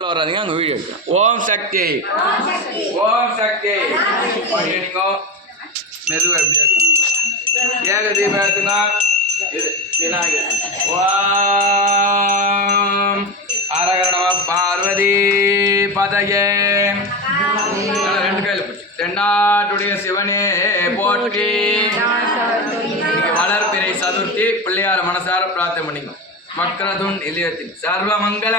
வராதிங்க அங்கே வீடியோ எடுக்கிறேன். ஓம் சக்தி ஓம் சக்தி பண்ணிங்க மெதுவாக எப்படியா இருக்கு ஏக தீபம் எடுத்துனா இது விநாயகர். ஓம் அரகரண பார்வதி பதயே ரெண்டு கையில் போச்சு. தென்னாட்டுடைய சிவனே போற்றி. இன்னைக்கு வளர்பிறை சதுர்த்தி. பிள்ளையார மனசார பிரார்த்தனை பண்ணிங்க. வக்ரதுன் இளையத்தின் சர்வமங்கல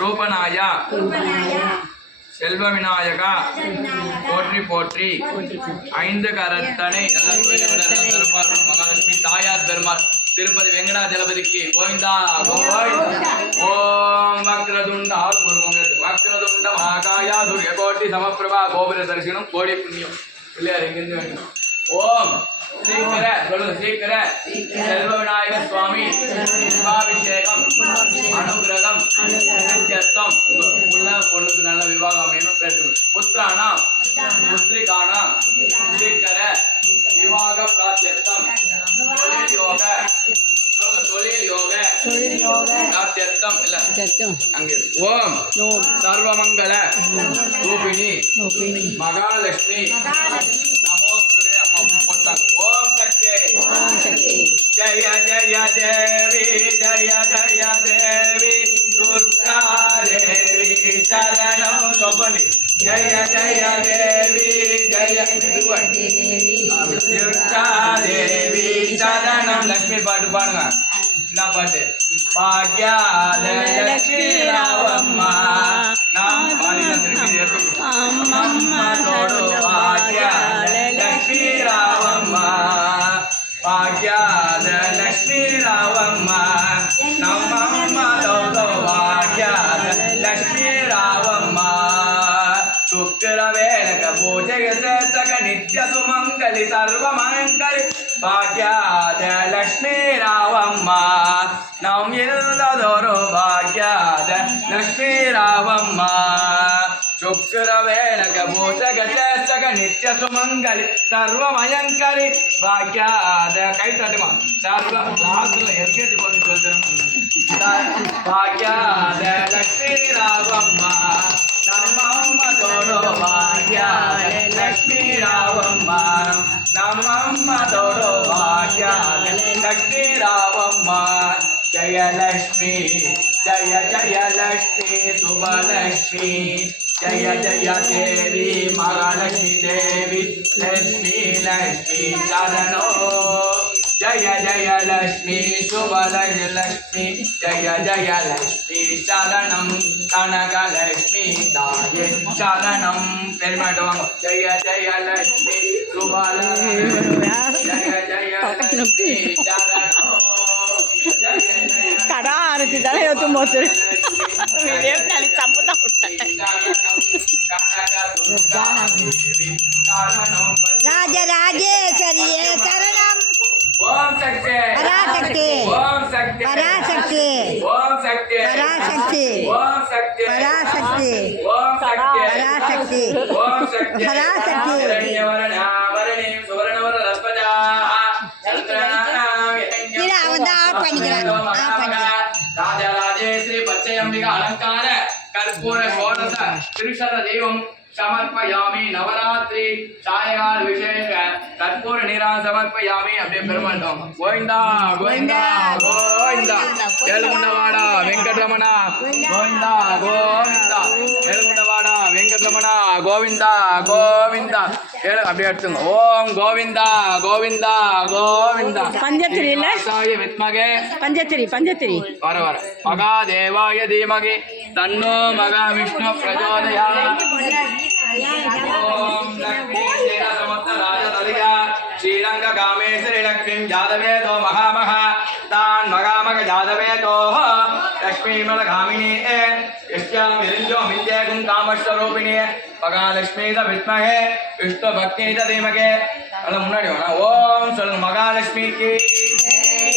ரூபநாயா செல்வ விநாயகா போற்றி போற்றி. ஐந்து கரத்தனை பெருமாள் மகாலட்சுமி தாயார் பெருமாள் திருப்பதி வெங்கடாஜலபதிக்கு கோவிந்தா கோவிந்தா. ஓம் வக்ரதுண்ட வக்ரதுண்ட மகாகாயா துர்ய கோட்டி சமப்பிரபா கோபுர தரிசனம் கோடி புண்ணியம். பிள்ளையார் எங்கிருந்து வேண்டும். ஓம் சீக்கிர சொல்லுங்க சீக்கிர செல்வ விநாயகர் சுவாமி சிவாபிஷேகம் அனுகிரகம் நித்தியத்துவம் உள்ள பொண்ணுக்கு நல்ல விவாகம் அமையணும் கேட்டுக்கணும். புத்திரானா புத்திரிகானா சீக்கிர விவாக பிராத்தியர்த்தம் தொழில் யோக தொழில் யோக பிராத்தியர்த்தம் இல்ல அங்கே. ஓம் சர்வமங்கல ரூபிணி மகாலட்சுமி நமோஸ்துரே போட்டாங்க. ஓம் சக்தி ஜய ஜய தேவி ஜய ஜய தேவி துர்கா தேவி சரணம் சொபனி ஜய ஜய தேவி ஜய துர்கா தேவி சரணம். லட்சுமி பாட்டு பாடுங்க. என்ன பாட்டு? பாக்யாத லட்சுமி ராவம்மா நாம் பாடினோடு பாக்யாத லட்சுமி ராவம்மா பாக்யாத லட்சுமி ராவம்மா நம்மம்மதோடு பாக்யாத லட்சுமி ராவம்மா ಶುಕ್ರ ವೇಳಕ ಪೂಜೆಗೆ ಸಕ ನಿತ್ಯ ಸುಮಂಗಲಿ ಸರ್ವಮಂಗಲಿ ಭಾಗ್ಯಾದ ಲಕ್ಷ್ಮೀ ರಾವಮ್ಮ ನಾವು ಎಲ್ಲದವರು ಭಾಗ್ಯಾದ ಲಕ್ಷ್ಮೀ ರಾವಮ್ಮ. ಶುಕ್ರ ವೇಳಕ ಪೂಜೆಗೆ ಸಕ ನಿತ್ಯ ಸುಮಂಗಲಿ ಸರ್ವಮಯಂಕರಿ ಭಾಗ್ಯಾದ ಕೈ ತಟಮ ಸರ್ವ ಎಸ್ಕೇತಿ ಭಾಗ್ಯಾದ ಲಕ್ಷ್ಮೀ ರಾವಮ್ಮ ನಮ್ಮಮ್ಮ ತೋಡೋ ಭಾಗ್ಯಾದ ಲಕ್ಷ್ಮೀ ರಾವಮ್ಮ ನಮ್ಮಮ್ಮ ತೋಡೋ ಭಾಗ್ಯಾದ ಲಕ್ಷ್ಮೀ ರಾವಮ್ಮ. ಜಯ ಲಕ್ಷ್ಮೀ ಜಯ ಜಯ ಲಕ್ಷ್ಮೀ ಶುಭಲಕ್ಷ್ಮೀ ಜಯ ಜಯ ದೇವಿ ಮಹಾಲಕ್ಷ್ಮೀ ದೇವಿ ಲಕ್ಷ್ಮೀ ಲಕ್ಷ್ಮೀ ಶರಣೋ ಜಯ ಜಯ ಲಕ್ಷ್ಮೀ ಶುಭಲಕ್ಷ್ಮೀ ಜಯ ಜಯ ಲಕ್ಷ್ಮೀ ಶರಣಂ ಕನಕಲಕ್ಷ್ಮೀ தாயே சரணம். பெருமாட்டவாங்க. ஜய ஜய லக்ஷ்மி சுபலக்ஷ்மி ஜய ஜய லக்ஷ்மி சரணம் கடா ஆரத்தி தானே யோத்து மோசரு கலி சம்பந்தா ராஜராஜேஸ்வரியே சரணம். ஓம் சக்தி பராசக்தி ஓம் சக்தி பராசக்தி ஓம் சக்தி பராசக்தி ஓம் சக்தி பராசக்தி ஓம் சக்தி பராசக்தி ஓம் சக்தி பராசக்தி வரணிவரணி சுவர்ணவர ரஸ்பஜா ராஜராஜேஸ்வரி பச்சையம்பிகா அலங்கார கற்பூர சோடச திருஷர தெய்வம் சமர்ப்பயாமி. நவராத்திரி சாயகால விசேஷ கற்பூர நீரா சமர்ப்பயாமி. அப்படியே பெருமாட்டோம். கோவிந்தா கோவிந்தா கோவிந்தா ஏழுகுண்டவாடா வெங்கட்ரமணா கோவிந்தா கோவிந்தா ஏழுகுண்டவாடா வெங்கட்ரமணா கோவிந்தா கோவிந்தா ஏழு அப்படியே எடுத்துங்க. ஓம் கோவிந்தா கோவிந்தா கோவிந்தா. பஞ்சத்திரி இல்ல வித்மகே பஞ்சத்திரி பஞ்சத்திரி வர வர மகாதேவாய தீமகி தன்னோ மகாவிஷ்ணு பிரச்சோதயாத். ஓம் லக்ஷ்மீ சேனசமஸ்த ராஜதரியா ஸ்ரீரங்க காமேஸ்வரி லக்ஷ்மீ ஜாதவேதோ மகாமகா தான் மகாமக ஜாதவேதோ லக்ஷ்மீமல காமினி யஸ்யாம் விரிஞ்சோ மித்யேகும் காமஸ்வரூபிணி மகாலட்சுமீத வித்மகே விஷ்ணு பக்தித தீமகே. முன்னாடி வேணா ஓம் சொல்லுங்க. மகாலட்சுமிக்கு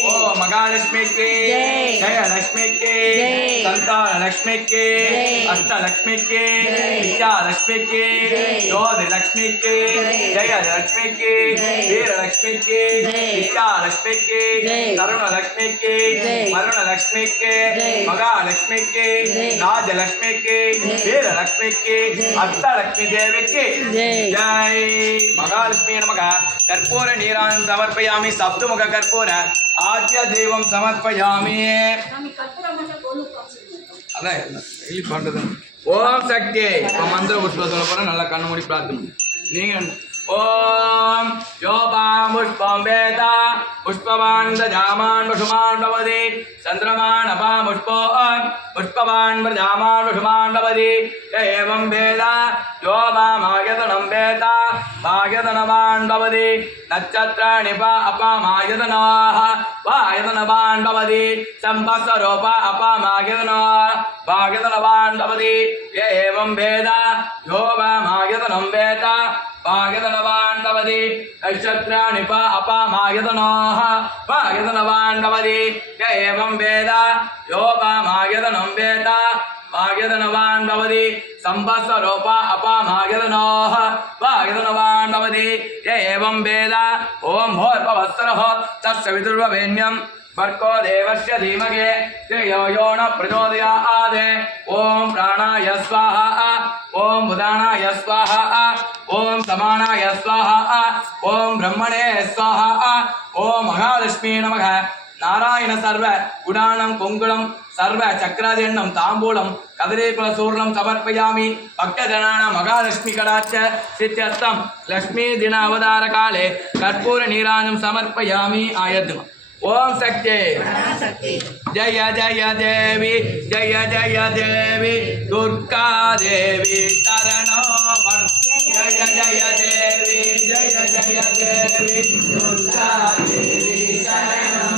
ஓம் மகாலட்சுமி கே ஜெய். ஜெயலட்சுமி கே ஜெய். சந்தானலட்சுமி கே ஜெய். அஷ்டலட்சுமி கே ஜெய். வித்யாலட்சுமி கே ஜெய். ஜோதிலட்சுமி கே ஜெய். ஜெயலட்சுமி கே ஜெய். வீரலட்சுமி கே ஜெய். வித்யாலட்சுமி கே ஜெய். தருணலட்சுமி கே ஜெய். மருணலட்சுமி கே ஜெய். மகாலட்சுமி கே ஜெய். ராஜலட்சுமி கே ஜெய். வீரலட்சுமி கே ஜெய். அஷ்டலட்சுமி தேவி கே ஜெய். जय महालक्ष्मी नमः कर्पूर नीराजनं समर्पयामि सप्तमुख कर्पूर आद्य देवं समर्पयामि அதான் இல்லை பண்ணுறது ஓம் சக்தி இப்போ மந்திர புஷ்பத்தோட போகிற நல்லா கண்ணு மூடி பிரார்த்தனை நீங்கள் ஓம் யோபாம் புஷ்பம் வேத புஷ்பவான் தஜாமான் பசுமான் பவதி சந்திரமான் அபாம் புஷ்போம் புஷ்பவான் பிரஜாமான் பசுமான் பவதி ஏவம் வேத யோபாம் ஆயதனம் வேத ஆயதனவான் பவதி நட்சத்திராணி அபாமாயதனாः வாயதனவான் பவதி சம்பஸ்வரூப அபாமாயதனாः வாயதனவான் பவதி ஏவம் வேத யோபாமாயதனம் வேத वागदनवान् भवति नक्षत्राणि अपामायतनाः वागदनवान् भवति य एवं वेद योपामायतनं वेद वागदनवान् भवति संवत्सरोप अपामायतनाः वागदनवान् भवति य एवं वेद ॐ भोर्भवत्सरः तस्य विदुर्वरेण्यं भर्गो देवस्य धीमहि धियो यो न प्रचोदयात् ॐ प्राणाय स्वाहा ॐ बुधानाय स्वाहा ॐ समानाय स्वाहा ॐ ब्रह्मणे स्वाहा ॐ महालक्ष्मी नमः नारायण सर्व गुणानं कुङ्कुलं सर्व चक्रादिण्डं ताम्बूलं कदलीफलचूर्णं समर्पयामि भक्तजनानां महालक्ष्मी कटाक्ष सिद्ध्यर्थं लक्ष्मी दिन अवतारकाले कर्पूर नीराजनं समर्पयामि आयतम् ओम शक्ति जय जय देवी जय जय देवी दुर्गा देवी शरणो जय जय देवी जय जय देवी दुर्गा देवी शरणो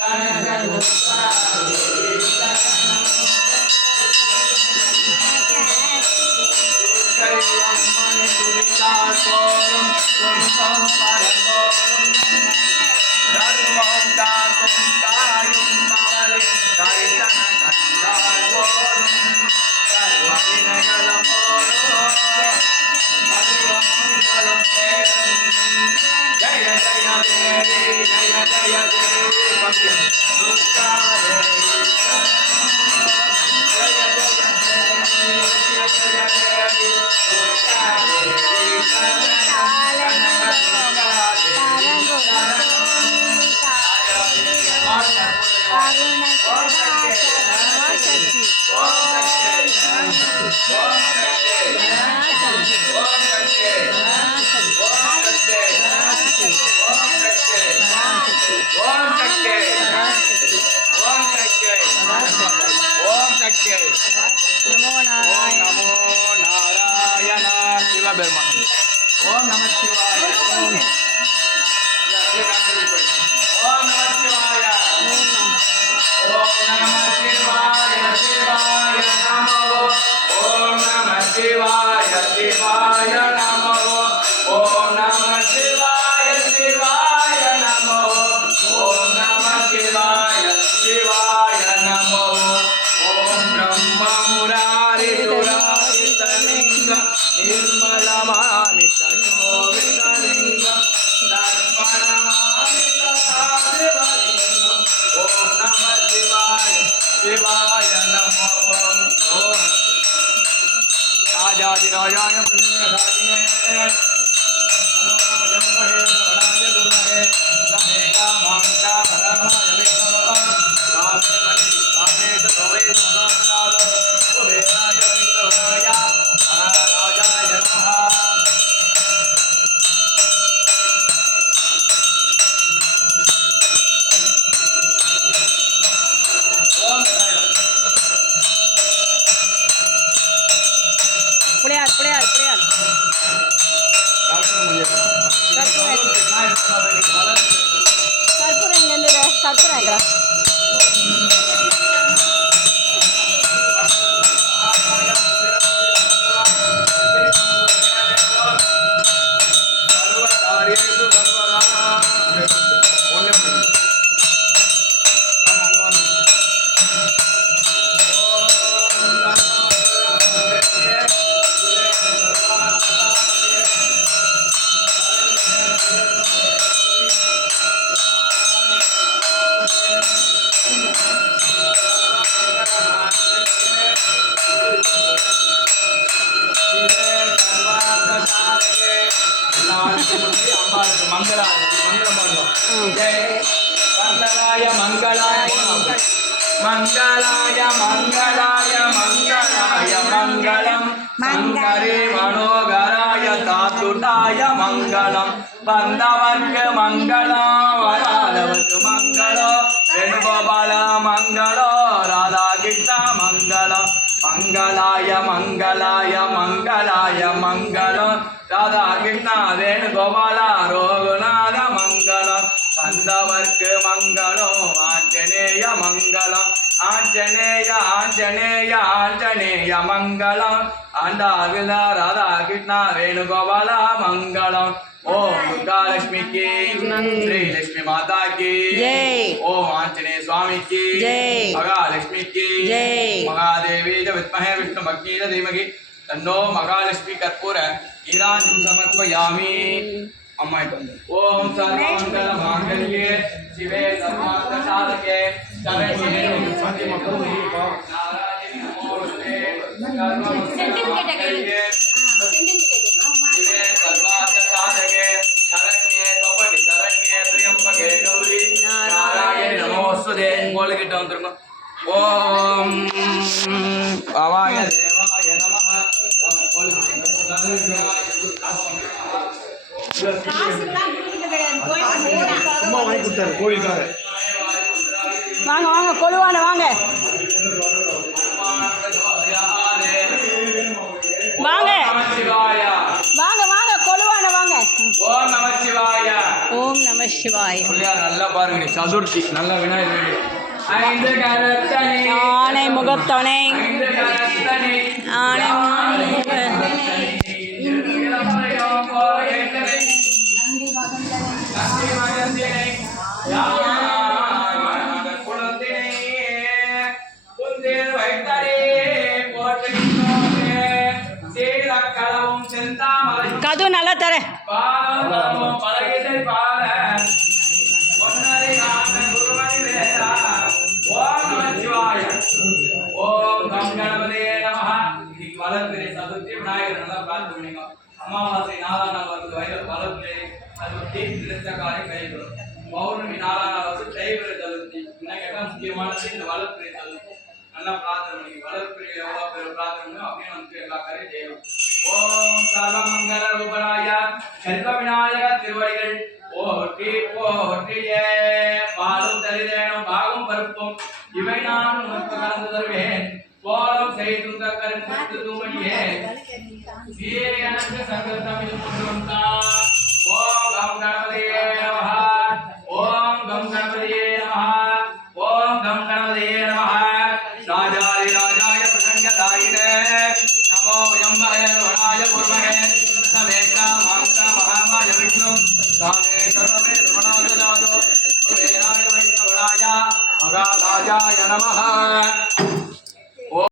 कनक दुर्गा देवी शरणो दुर्गयम्मनि दुर्गासोरं तुमसं परमोरं धर्मं दातुं कायुं ममले दर्शन कल्याणोरं सर्वविनयलमोरो सर्वमङ्गलं तेरं जय जय देवी जय जय देवी भक्ति दुर्गा देवी जय जय देवी जय देवी दुर्गा देवी नमो नारायण ओम नमः शिवाय ओम नमः शिवाय ओम नमः शिवाय शिवाय नमो ओम नमः शिवाय शिवाय नमो ओम नमः शिवाय शिवाय नमो ओम नमः शिवाय शिवाय नमो ओम ब्रह्म मुरारी दुरारितलिंग निर्मलमामित शोभितलिंग दर्पणमामित शिवलिंगम् ओम नमः शिवाय शिवाय नमो ओम आजादिराजाय पुण्यदायिने नमो ब्रह्मणे वराय गुरुवे समेका मांका भरमाय विष्णो स्वामे मणि स्वामे भवे मनोनादो कुबेराय विष्णुराय महाराजाय नमः पुढे कर्पूर ಹೆಂಗಂದಿದೆ कर्पूर ಹಾಕ್ರ மங்களாய மங்களாய மங்களம் சங்கரே மனோகராய தாத்துடாய மங்களம் வந்தவர்க்கு மங்களம் வராதவர்க்கு மங்களம் வேணுகோபால மங்களம் ராதா கிருஷ்ண மங்களம் மங்களாய மங்களாய மங்களாய மங்களம் ராதா கிருஷ்ண வேணுகோபால ரோகுநாத மங்களம் வந்தவர்க்கு மங்களம் ஆஞ்சநேய மங்களம் ஆஞ்சநேய ஆஞ்சநேய ஆஞ்சநேய மங்களம் ஆண்டாவில ராதா கிருஷ்ண வேணுகோபால மங்களம் ஓம் दुर्गालक्ष्मी की श्री लक्ष्मी माता की जय। ओम आंजनेय स्वामी की जय। महालक्ष्मी की जय। महादेवी च विद्महे विष्णुभक्ति च धीमहि तन्नो महालक्ष्मी कर्पूर ईराजं समर्पयामि अम्मा ओम सर्वमंगल मांगल्ये शिवे सर्वार्थ साधके शरण्ये त्र्यंबके गौरी नारायणी नमोस्तुते सर्वमंगलमांगल्ये शिवे सर्वार्थ साधके शरण्ये त्र्यंबके गौरी नारायणी नमोस्तुते बोलगिட்ட வந்துருங்க ஓம் பவாய தேவாய நமः வாங்க வாங்க கொழுவான வாங்க வாங்க வாங்க வாங்க கொழுவான வாங்க ஓம் நம சிவாய ஓம் நம சிவாய நல்லா பாருங்க நீ சதுர்த்தி நல்லா விநாயகர் ஐந்து கரத்தனி ஆனை முகத்தனை ஐந்து கரத்தனி ஆனை கது நல்லா தர ஓம் கங்கணபதே நமஹ இன்னைக்கு வளர்பிறை சதுர்த்தி விநாயகர் நல்லா பிரார்த்தனை பண்ணிங்க அமாவாசை நாலாம் நாள் வந்து வளர்பிறை சதுர்த்தி நிறுத்தக்காரை கைவிடும் பௌர்ணமி நாலாம் நாள் வந்து தைவிரை சதுர்த்தி இன்னைக்கு முக்கியமானது இந்த வளர்பிறை சதுர்த்தி நல்லா பிரார்த்தனை பண்ணிங்க வளர்பிறை எவ்வளோ பேர் பிரார்த்தனை பண்ணி அப்படியே நமக்கு எல்லா காரையும் செய்யணும் ஓம் சர்வமங்கல ரூபராய செல்வ விநாயக திருவடிகள் போற்றி போற்றியே பாலும் தரிதேனும் பாகும் பருப்பும் இவை நான் உனக்கு கலந்து தருவேன் கோலம் செய்து கருத்து தூமணியே நீரே எனக்கு சங்கத்தமிழ் கொண்டு வந்தார் ஓம் கம் கணபதியே நமஹ ஓம் கம் கணபதியே நமஹ ஓம் கம் கணபதியே நமஹ ராஜாதி ராஜாய பிரசங்கதாயினே நமோ யம்பஹே வனாய குர்மஹே சமேகா மாங்கா மகாமாய விஷ்ணு காமே கருமே ரமணாஜனாதோ குபேராய வைஷ்ணவராய மகாராஜாய நமஹ